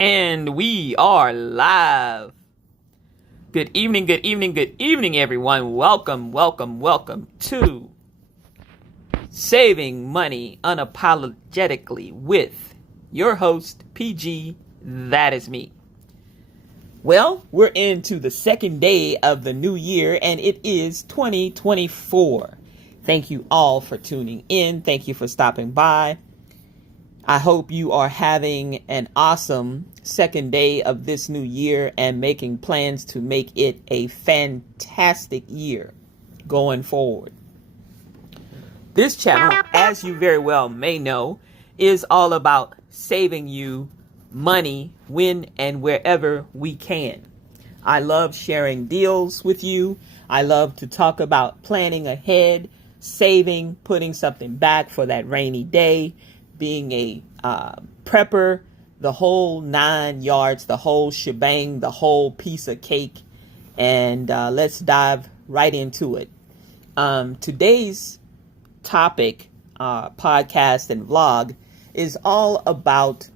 And we are live. Good evening, good evening, good evening, everyone. Welcome to Saving Money Unapologetically with your host, PG. That is me. Well, we're into the second day of the new year, and it is 2024. Thank you all for tuning in. Thank you for stopping by. I hope you are having an awesome second day of this new year and making plans to make it a fantastic year going forward. This channel, as you very well may know, is all about saving you money when and wherever we can. I love sharing deals with you. I love to talk about planning ahead, saving, putting something back for that rainy day, being a prepper, the whole 9 yards, the whole shebang, the whole piece of cake. And let's dive right into it. Today's topic, podcast and vlog, is all about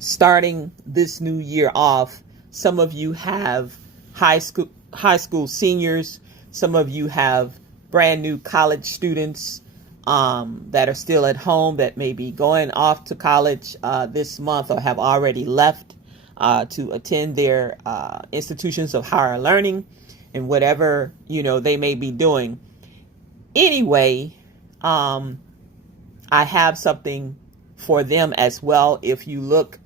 starting this new year off. Some of you have high school seniors. Some of you have brand new college students that are still at home, that may be going off to college this month or have already left to attend their institutions of higher learning and whatever, they may be doing. Anyway, I have something for them as well. If you look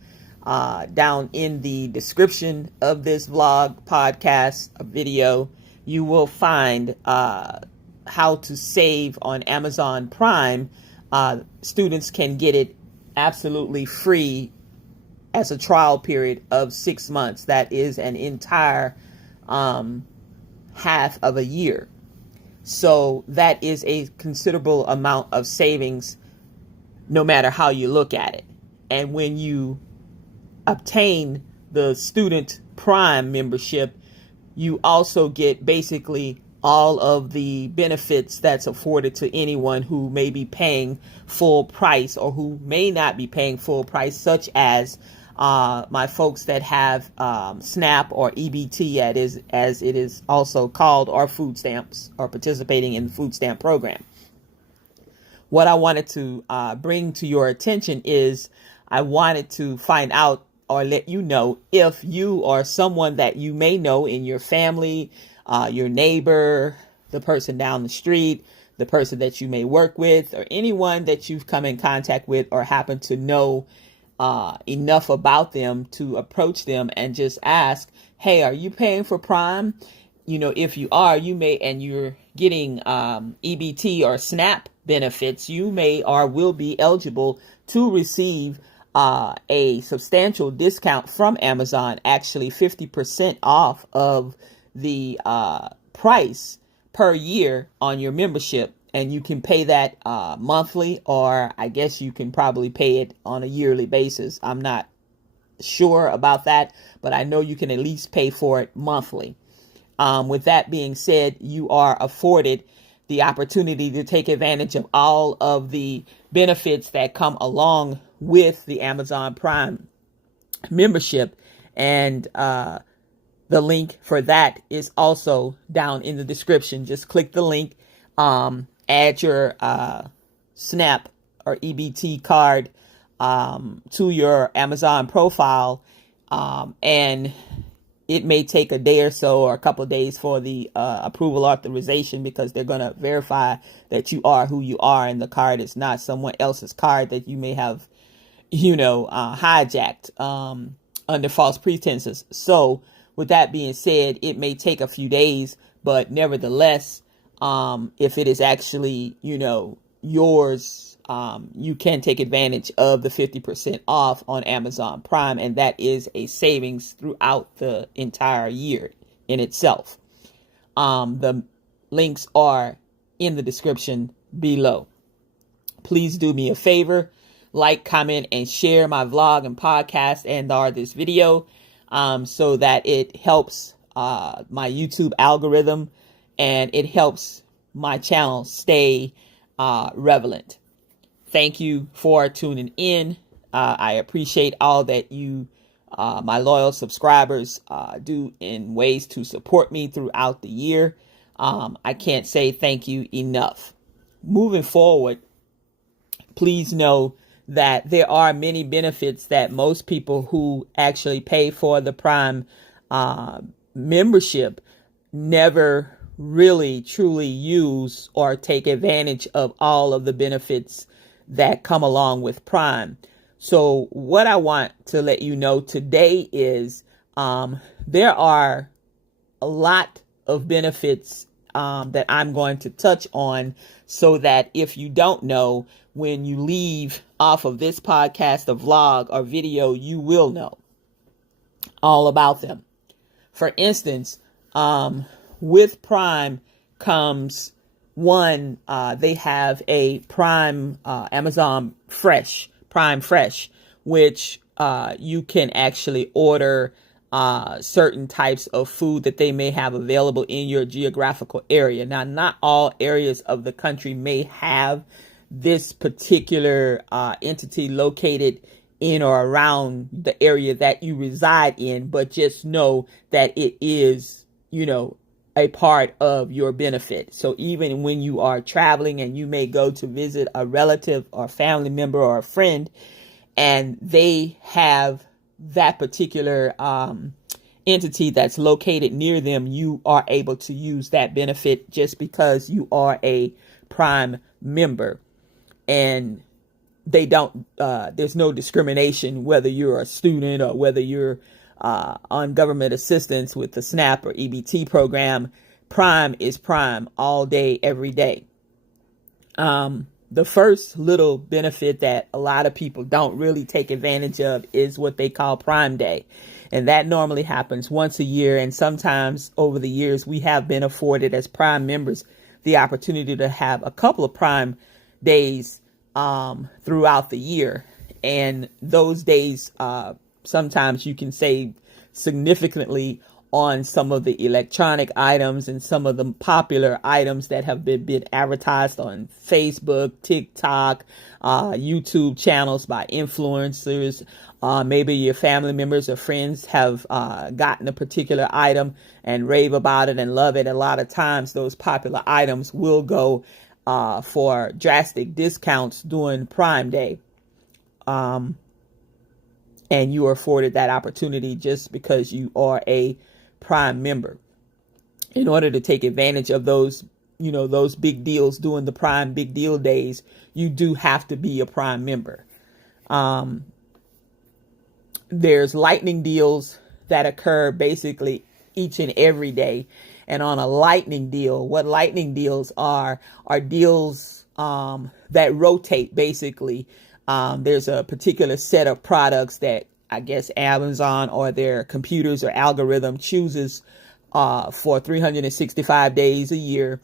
down in the description of this vlog, podcast, a video, you will find how to save on Amazon Prime. Students can get it absolutely free as a trial period of 6 months. That is an entire half of a year. So that is a considerable amount of savings, no matter how you look at it. And when you obtain the student Prime membership, you also get basically all of the benefits that's afforded to anyone who may be paying full price or who may not be paying full price, such as my folks that have SNAP or EBT, as it is also called, or food stamps, or participating in the food stamp program. What I wanted to bring to your attention is I wanted to find out or let you know if you or someone that you may know in your family, your neighbor, the person down the street, the person that you may work with, or anyone that you've come in contact with or happen to know enough about them to approach them and just ask, hey, are you paying for Prime? If you are, you may, and you're getting EBT or SNAP benefits, you may or will be eligible to receive a substantial discount from Amazon, actually 50% off of the price per year on your membership. And you can pay that monthly, or I guess you can probably pay it on a yearly basis. I'm not sure about that, but I know you can at least pay for it monthly. With that being said, you are afforded the opportunity to take advantage of all of the benefits that come along with the Amazon Prime membership. And the link for that is also down in the description. Just click the link, add your SNAP or EBT card to your Amazon profile, and it may take a day or so or a couple of days for the approval authorization, because they're going to verify that you are who you are and the card is not someone else's card that you may have, hijacked under false pretenses. So with that being said, it may take a few days, but nevertheless, if it is actually, yours, you can take advantage of the 50% off on Amazon Prime, and that is a savings throughout the entire year in itself. The links are in the description below. Please do me a favor, like, comment, and share my vlog and podcast and/or this video, so that it helps my YouTube algorithm and it helps my channel stay relevant. Thank you for tuning in. I appreciate all that you, my loyal subscribers, do in ways to support me throughout the year. I can't say thank you enough. Moving forward, please know that there are many benefits that most people who actually pay for the Prime membership never really truly use or take advantage of all of the benefits that come along with Prime. So what I want to let you know today is there are a lot of benefits that I'm going to touch on, so that if you don't know, when you leave off of this podcast, a vlog or video, you will know all about them. For instance, with Prime comes one, they have a Prime Amazon Fresh, Prime Fresh, which you can actually order certain types of food that they may have available in your geographical area. Now, not all areas of the country may have this particular entity located in or around the area that you reside in, but just know that it is, a part of your benefit. So even when you are traveling and you may go to visit a relative or family member or a friend, and they have that particular entity that's located near them, you are able to use that benefit just because you are a Prime member. And they don't, there's no discrimination whether you're a student or whether you're on government assistance with the SNAP or EBT program. Prime is Prime all day, every day. The first little benefit that a lot of people don't really take advantage of is what they call Prime Day. And that normally happens once a year. And sometimes over the years, we have been afforded as Prime members the opportunity to have a couple of Prime days throughout the year. And those days, sometimes you can save significantly on some of the electronic items and some of the popular items that have been advertised on Facebook, TikTok, YouTube channels by influencers. Maybe your family members or friends have gotten a particular item and rave about it and love it. A lot of times those popular items will go for drastic discounts during Prime Day. And you are afforded that opportunity just because you are a Prime member. In order to take advantage of those, those big deals during the Prime Big Deal days, you do have to be a Prime member. There's lightning deals that occur basically each and every day. And on a lightning deal, what lightning deals are deals that rotate basically. There's a particular set of products that I guess Amazon or their computers or algorithm chooses for 365 days a year,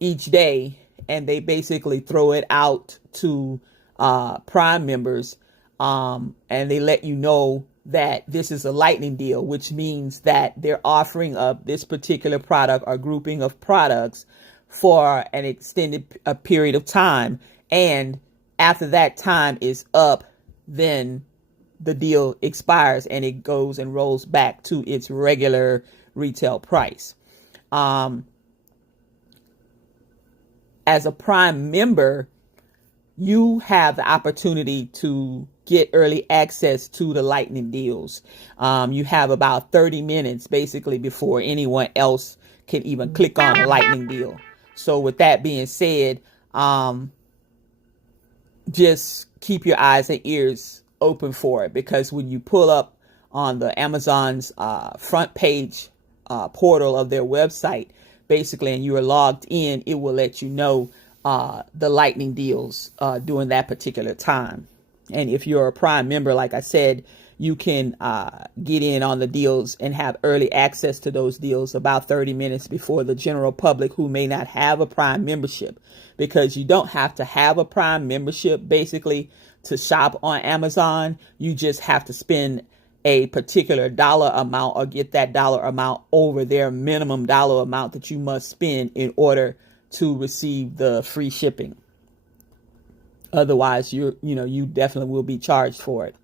each day, and they basically throw it out to Prime members, and they let you know that this is a lightning deal, which means that they're offering up this particular product or grouping of products for an extended period of time, and after that time is up, then the deal expires and it goes and rolls back to its regular retail price. As a Prime member, you have the opportunity to get early access to the lightning deals. You have about 30 minutes basically before anyone else can even click on a lightning deal. So with that being said, just keep your eyes and ears open for it, because when you pull up on the Amazon's front page portal of their website, basically, and you are logged in, it will let you know the lightning deals during that particular time. And if you're a Prime member, like I said, you can get in on the deals and have early access to those deals about 30 minutes before the general public who may not have a Prime membership, because you don't have to have a Prime membership basically to shop on Amazon. You just have to spend a particular dollar amount or get that dollar amount over their minimum dollar amount that you must spend in order to receive the free shipping. Otherwise, you definitely will be charged for it.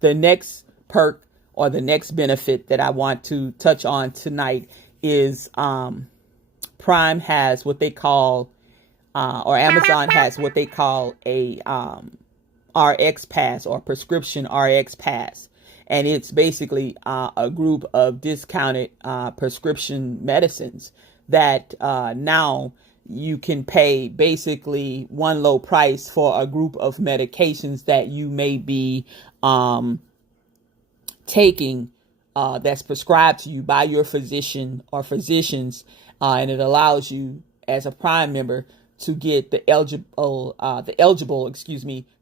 The next perk or the next benefit that I want to touch on tonight is Prime has what they call, or Amazon has what they call a RX Pass or prescription RX Pass. And it's basically a group of discounted prescription medicines that now you can pay basically one low price for a group of medications that you may be taking that's prescribed to you by your physician or physicians, and it allows you as a Prime member to get the eligible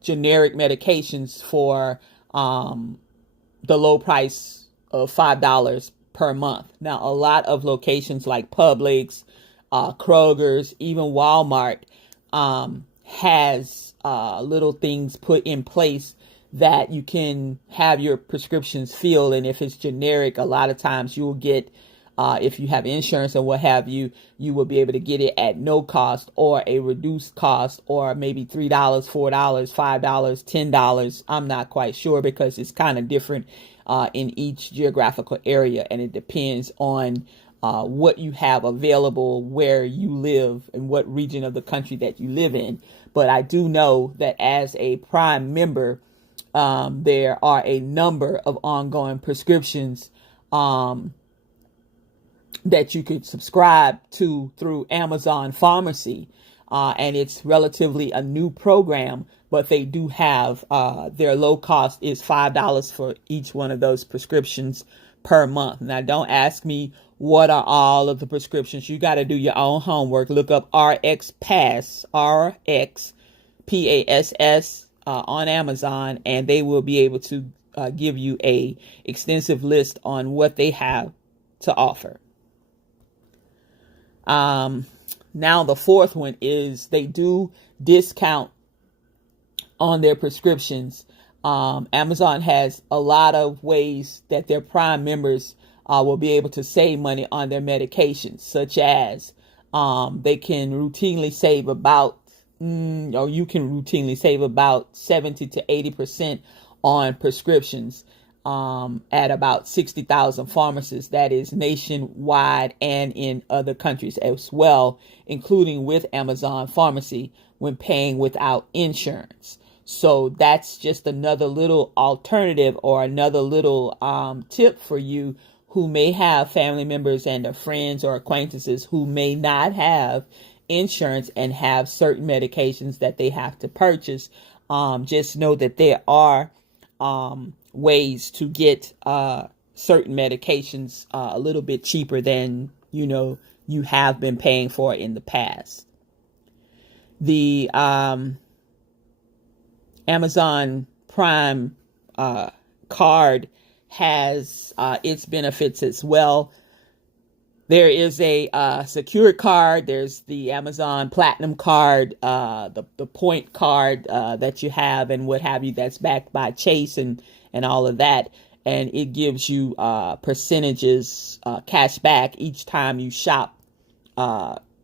generic medications for the low price of $5 per month. Now, a lot of locations like Publix, Kroger's, even Walmart has little things put in place that you can have your prescriptions filled. And if it's generic, a lot of times you will get, if you have insurance or what have you, you will be able to get it at no cost or a reduced cost, or maybe $3, $4, $5, $10. I'm not quite sure because it's kind of different in each geographical area, and it depends on what you have available where you live and what region of the country that you live in. But I do know that as a Prime member, there are a number of ongoing prescriptions that you could subscribe to through Amazon Pharmacy. And it's relatively a new program, but they do have their low cost is $5 for each one of those prescriptions per month. Now, don't ask me what are all of the prescriptions. You got to do your own homework. Look up RX Pass, RX PASS on Amazon, and they will be able to give you a extensive list on what they have to offer. Now the fourth one is they do discount on their prescriptions. Amazon has a lot of ways that their Prime members will be able to save money on their medications, such as they can routinely save about, or you can routinely save about 70 to 80% on prescriptions at about 60,000 pharmacists. That is nationwide and in other countries as well, including with Amazon Pharmacy when paying without insurance. So that's just another little alternative or another little tip for you who may have family members and their friends or acquaintances who may not have insurance and have certain medications that they have to purchase. Just know that there are ways to get certain medications a little bit cheaper than you have been paying for in the past. The Amazon Prime card has its benefits as well. There is a secured card. There's the Amazon Platinum card, the point card that you have and what have you, that's backed by Chase and all of that. And it gives you percentages, cash back each time you shop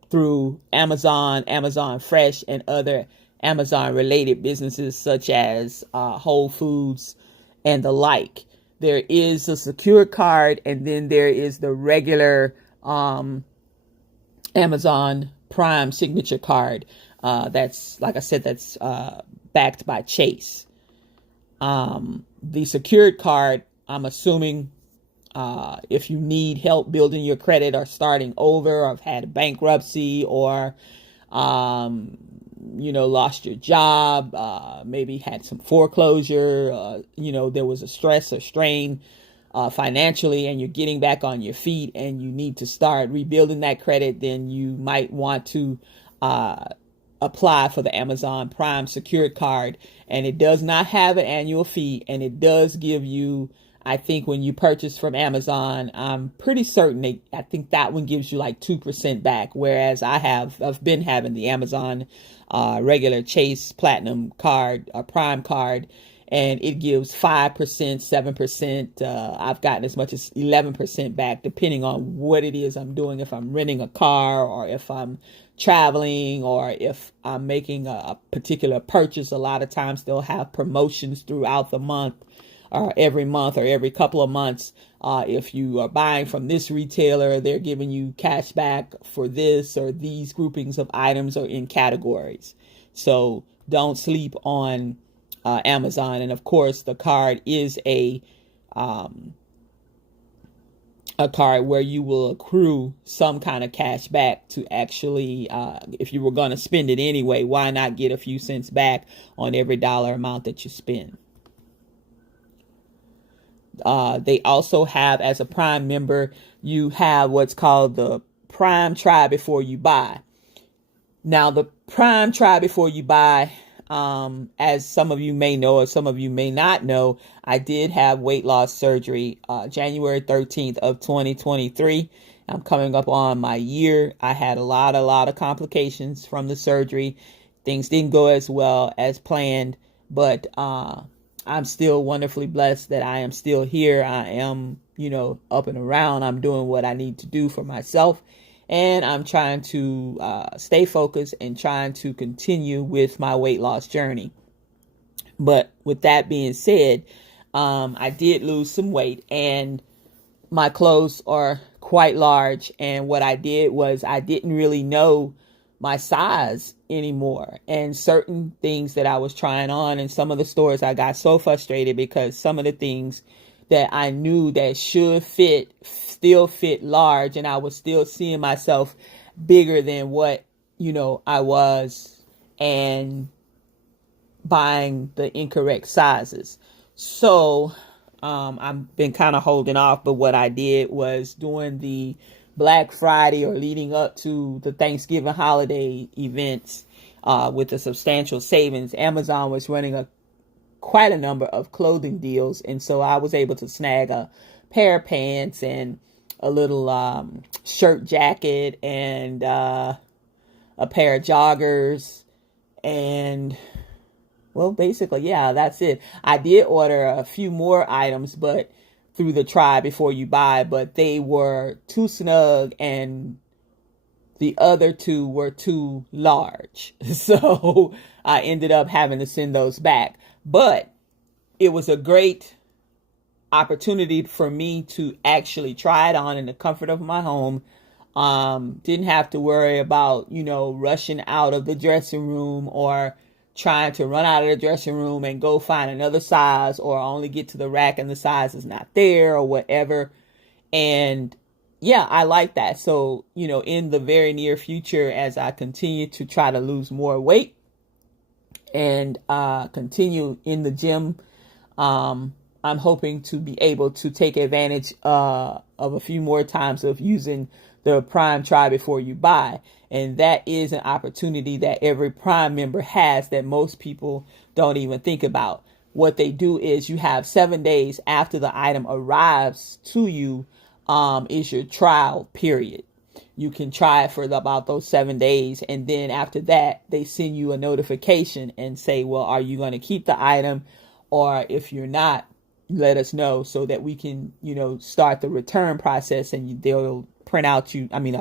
through Amazon, Amazon Fresh, and other Amazon related businesses such as Whole Foods and the like. There is a secure card, and then there is the regular Amazon Prime signature card. That's, like I said, that's backed by Chase. The secured card, I'm assuming if you need help building your credit or starting over, or have had bankruptcy, or lost your job, maybe had some foreclosure, there was a stress or strain financially, and you're getting back on your feet and you need to start rebuilding that credit, then you might want to apply for the Amazon Prime secured card. And it does not have an annual fee, and it does give you, I think when you purchase from Amazon, I'm pretty certain I think that one gives you like 2% back, whereas I've been having the Amazon regular Chase Platinum card, Prime card, and it gives 5%, 7%. I've gotten as much as 11% back, depending on what it is I'm doing. If I'm renting a car, or if I'm traveling, or if I'm making a particular purchase. A lot of times they'll have promotions throughout the month, or every month, or every couple of months. If you are buying from this retailer, they're giving you cash back for this, or these groupings of items are in categories. So don't sleep on Amazon. And of course, the card is a card where you will accrue some kind of cash back to actually, if you were going to spend it anyway, why not get a few cents back on every dollar amount that you spend? They also have, as a Prime member, you have what's called the Prime Try Before You Buy. Now, the Prime Try Before You Buy, as some of you may know, or some of you may not know, I did have weight loss surgery January 13th of 2023. I'm coming up on my year. I had a lot of complications from the surgery. Things didn't go as well as planned, but I'm still wonderfully blessed that I am still here. I am, up and around. I'm doing what I need to do for myself. And I'm trying to stay focused and trying to continue with my weight loss journey. But with that being said, I did lose some weight, and my clothes are quite large. And what I did was I didn't really know my size anymore. And certain things that I was trying on in some of the stores, I got so frustrated because some of the things that I knew that should fit still fit large, and I was still seeing myself bigger than what I was, and buying the incorrect sizes. So I've been kind of holding off, but what I did was during the Black Friday, or leading up to the Thanksgiving holiday events, with the substantial savings, Amazon was running quite a number of clothing deals. And so I was able to snag a pair of pants and a little shirt jacket, and a pair of joggers, and well, basically, yeah, that's it. I did order a few more items, but through the Try Before You Buy, but they were too snug and the other two were too large. So I ended up having to send those back. But it was a great opportunity for me to actually try it on in the comfort of my home. Didn't have to worry about, rushing out of the dressing room, or trying to run out of the dressing room and go find another size, or only get to the rack and the size is not there, or whatever. And yeah, I like that. So, in the very near future, as I continue to try to lose more weight and continue in the gym, I'm hoping to be able to take advantage of a few more times of using the Prime Try Before You Buy. And that is an opportunity that every Prime member has that most people don't even think about. What they do is, you have 7 days after the item arrives to you, is your trial period. You can try it for about those 7 days. And then after that, they send you a notification and say, well, are you going to keep the item? Or if you're not, let us know so that we can, start the return process, and they'll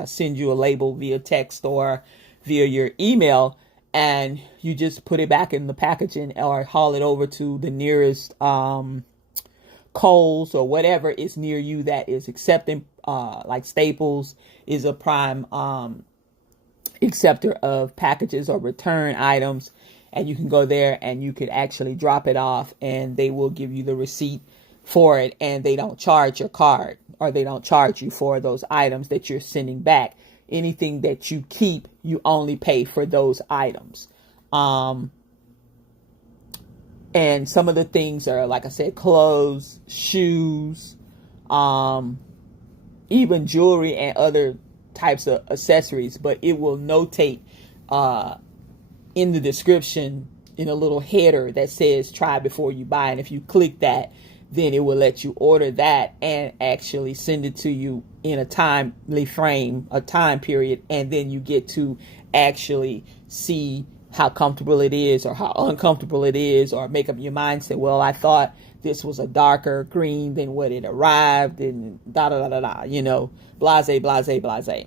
send you a label via text or via your email, and you just put it back in the packaging, or haul it over to the nearest Kohl's or whatever is near you that is accepting, like Staples is a Prime acceptor of packages or return items. And you can go there and you could actually drop it off, and they will give you the receipt for it, and they don't charge your card, or they don't charge you for those items that you're sending back. Anything that you keep, you only pay for those items. And some of the things are, like I said, clothes, shoes, even jewelry and other types of accessories, but it will notate in the description in a little header that says Try Before You Buy. And if you click that, then it will let you order that and actually send it to you in a timely frame, a time period. And then you get to actually see how comfortable it is or how uncomfortable it is, or make up your mind, say, well, I thought this was a darker green than what it arrived, and da da da da da, blase, blase, blase.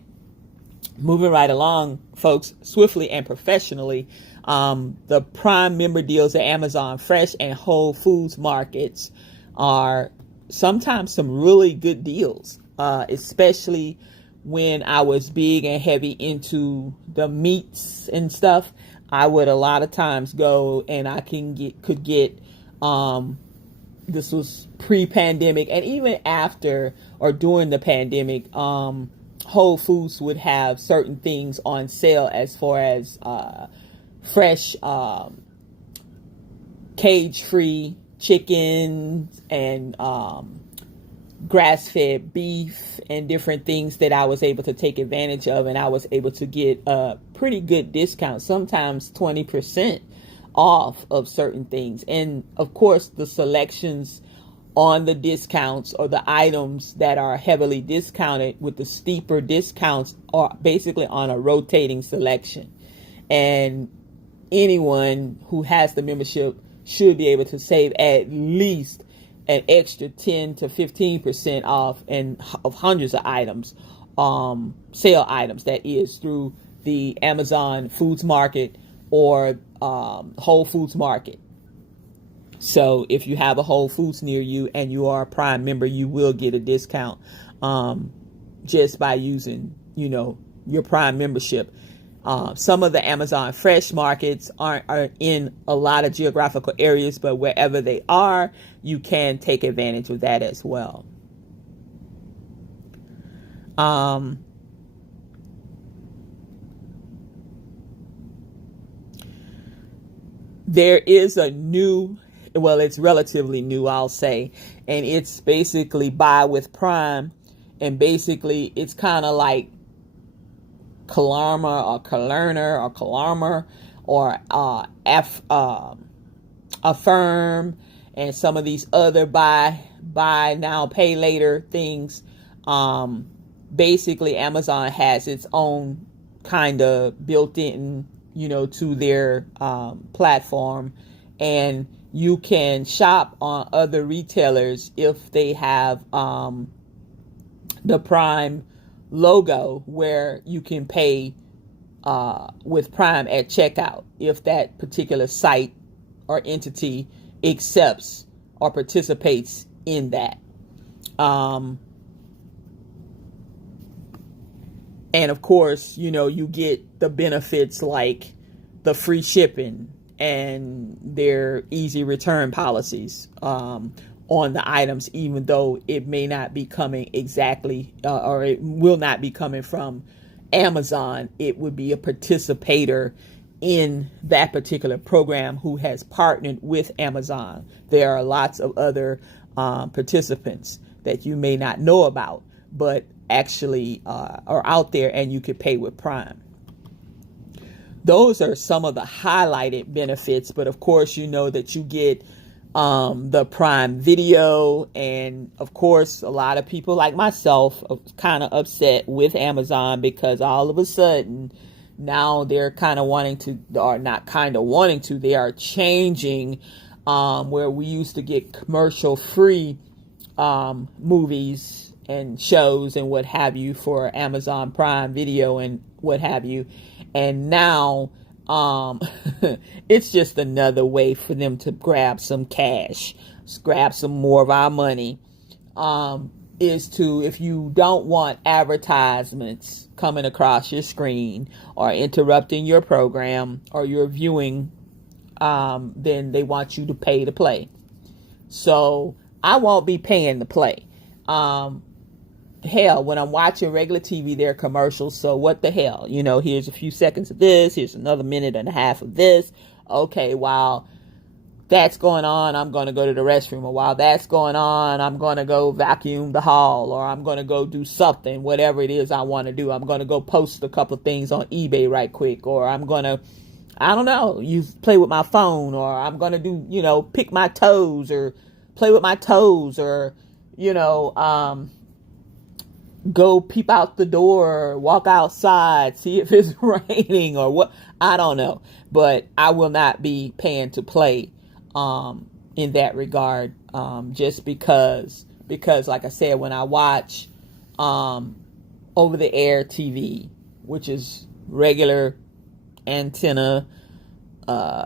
Moving right along, folks, swiftly and professionally, the Prime member deals at Amazon Fresh and Whole Foods markets are sometimes some really good deals, especially when I was big and heavy into the meats and stuff. I would a lot of times go and I could get this was pre-pandemic, and even after or during the pandemic, Whole Foods would have certain things on sale as far as fresh cage-free chicken and grass-fed beef and different things that I was able to take advantage of, and I was able to get a pretty good discount, sometimes 20% off of certain things. And of course, the selections on the discounts or the items that are heavily discounted with the steeper discounts are basically on a rotating selection. And anyone who has the membership should be able to save at least an extra 10 to 15% off and of hundreds of items, sale items, that is, through the Amazon Foods Market or Whole Foods Market. So if you have a Whole Foods near you and you are a Prime member, you will get a discount just by using, your Prime membership. Some of the Amazon Fresh markets are in a lot of geographical areas, but wherever they are, you can take advantage of that as well. There is a new, well, it's relatively new, I'll say, and it's basically Buy with Prime, and basically it's kind of like Kalarma or Kalerner or Kalarma or Affirm and some of these other buy now, pay later things. Basically, Amazon has its own kind of built in, to their platform, and you can shop on other retailers if they have the Prime logo, where you can pay with Prime at checkout if that particular site or entity accepts or participates in that. And of course, you get the benefits like the free shipping and their easy return policies on the items, even though it may not be coming exactly or it will not be coming from Amazon. It would be a participator in that particular program who has partnered with Amazon. There are lots of other participants that you may not know about, but actually are out there, and you could pay with Prime. Those are some of the highlighted benefits, but of course, that you get the Prime Video, and of course, a lot of people like myself are kind of upset with Amazon because all of a sudden now they're kind of wanting to, or not kind of wanting to, they are changing where we used to get commercial free movies and shows and what have you for Amazon Prime Video and what have you. And now it's just another way for them to grab some cash, grab some more of our money, is to, if you don't want advertisements coming across your screen or interrupting your program or your viewing, then they want you to pay to play. So I won't be paying to play. Hell, when I'm watching regular TV, there are commercials. So what the hell? Here's a few seconds of this. Here's another minute and a half of this. Okay, while that's going on, I'm going to go to the restroom. Or while that's going on, I'm going to go vacuum the hall. Or I'm going to go do something, whatever it is I want to do. I'm going to go post a couple of things on eBay right quick. Or I'm going to, I don't know, play with my phone. Or I'm going to do, pick my toes or play with my toes. Or, go peep out the door, walk outside, see if it's raining or what. I don't know. But I will not be paying to play in that regard, just because like I said, when I watch over the air TV, which is regular antenna,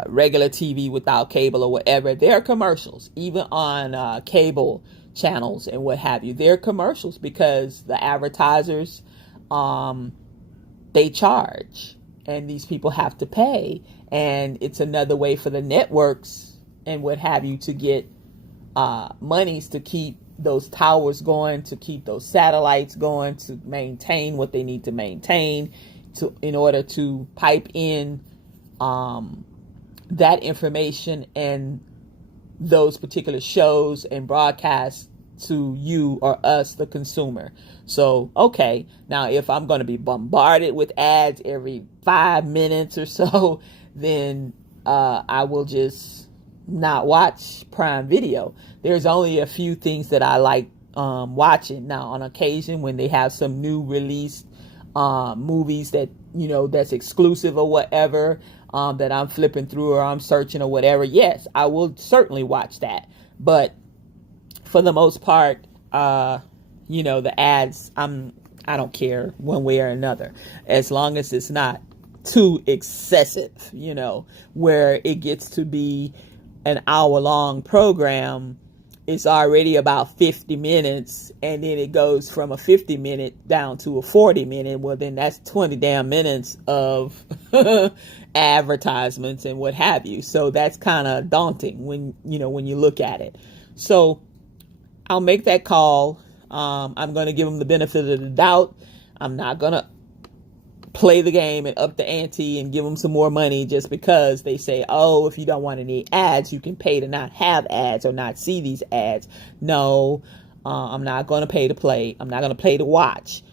regular TV without cable or whatever, there are commercials, even on cable channels and what have you. There are commercials because the advertisers, they charge, and these people have to pay, and it's another way for the networks and what have you to get monies to keep those towers going, to keep those satellites going, to maintain what they need to maintain, in order to pipe in that information and those particular shows and broadcasts to you or us, the consumer. So, okay, now if I'm going to be bombarded with ads every 5 minutes or so, then I will just not watch Prime Video. There's only a few things that I like watching. Now, on occasion, when they have some new released movies that, that's exclusive or whatever, that I'm flipping through or I'm searching or whatever, yes, I will certainly watch that. But for the most part, the ads, I don't care one way or another, as long as it's not too excessive, where it gets to be an hour-long program. It's already about 50 minutes, and then it goes from a 50-minute down to a 40-minute. Well, then that's 20 damn minutes of advertisements and what have you. So that's kind of daunting when you look at it. So I'll make that call. I'm going to give them the benefit of the doubt. I'm not going to play the game and up the ante and give them some more money just because they say, oh, if you don't want any ads, you can pay to not have ads or not see these ads. No, I'm not going to pay to play. I'm not going to pay to watch.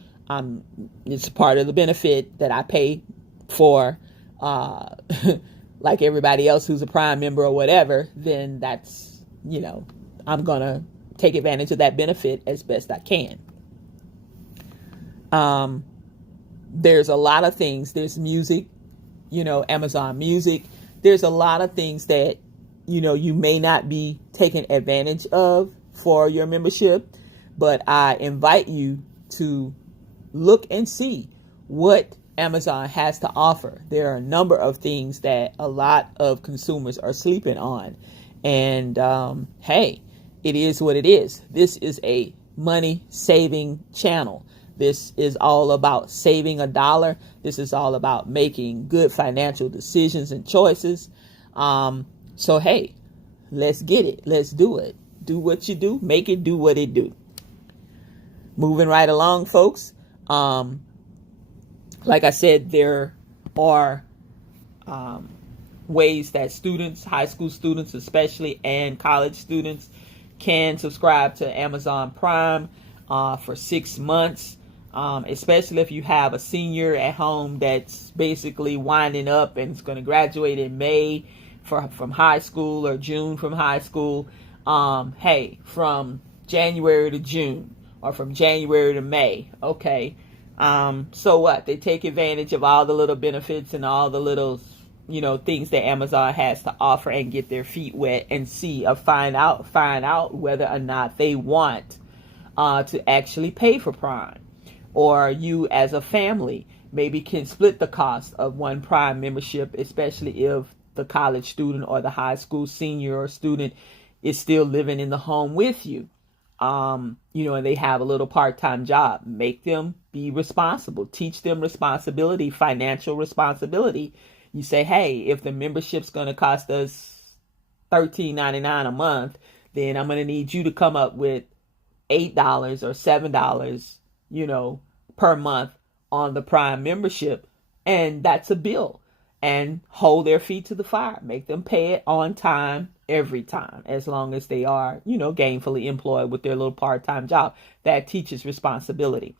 It's part of the benefit that I pay for, like everybody else who's a Prime member or whatever. Then that's, I'm going to take advantage of that benefit as best I can. There's a lot of things. There's music, Amazon Music. There's a lot of things that, you may not be taking advantage of for your membership, but I invite you to look and see what Amazon has to offer. There are a number of things that a lot of consumers are sleeping on. And, hey, it is what it is. This is a money saving channel. This is all about saving a dollar. This is all about making good financial decisions and choices. So, hey, let's get it. Let's do it. Do what you do. Make it do what it do. Moving right along, folks. Like I said, there are ways that students, high school students especially, and college students can subscribe to Amazon Prime for 6 months. Especially if you have a senior at home that's basically winding up and is going to graduate in May from high school or June from high school. Hey, from January to June or from January to May. Okay. So what? They take advantage of all the little benefits and all the little, things that Amazon has to offer and get their feet wet and find out whether or not they want to actually pay for Prime. Or you as a family maybe can split the cost of one Prime membership, especially if the college student or the high school senior or student is still living in the home with you. And they have a little part-time job. Make them be responsible. Teach them responsibility, financial responsibility. You say, hey, if the membership's going to cost us $13.99 a month, then I'm going to need you to come up with $8 or $7, per month on the Prime membership. And that's a bill. And hold their feet to the fire. Make them pay it on time, every time, as long as they are, gainfully employed with their little part-time job. That teaches responsibility.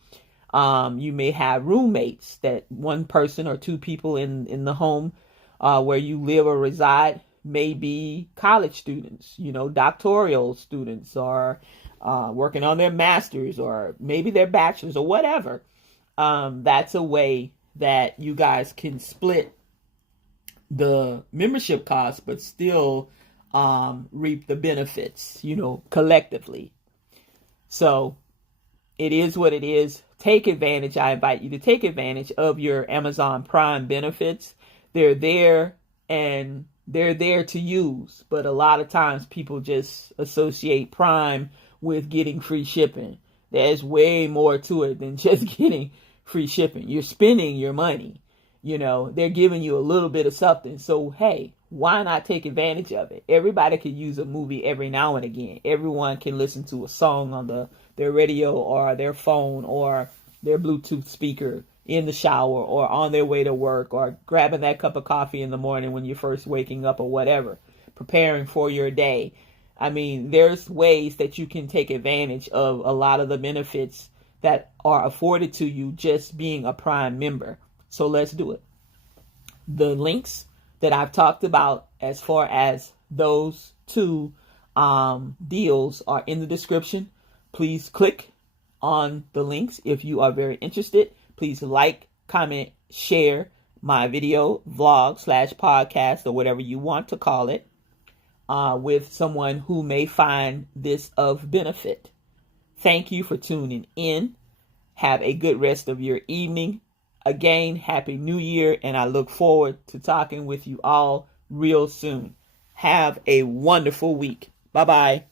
You may have roommates, that one person or two people in the home where you live or reside may be college students, doctoral students, or working on their masters, or maybe their bachelors, or whatever. That's a way that you guys can split the membership costs, but still reap the benefits, collectively. So it is what it is. Take advantage. I invite you to take advantage of your Amazon Prime benefits. They're there and they're there to use. But a lot of times people just associate Prime with getting free shipping. There's way more to it than just getting free shipping. You're spending your money. They're giving you a little bit of something. So, hey, why not take advantage of it? Everybody can use a movie every now and again. Everyone can listen to a song on their radio or their phone or their Bluetooth speaker in the shower or on their way to work or grabbing that cup of coffee in the morning when you're first waking up or whatever, preparing for your day. I mean, there's ways that you can take advantage of a lot of the benefits that are afforded to you just being a Prime member. So let's do it. The links that I've talked about as far as those two deals are in the description. Please click on the links if you are very interested. Please like, comment, share my video, vlog / podcast, or whatever you want to call it, with someone who may find this of benefit. Thank you for tuning in. Have a good rest of your evening. Again, Happy New Year, and I look forward to talking with you all real soon. Have a wonderful week. Bye-bye.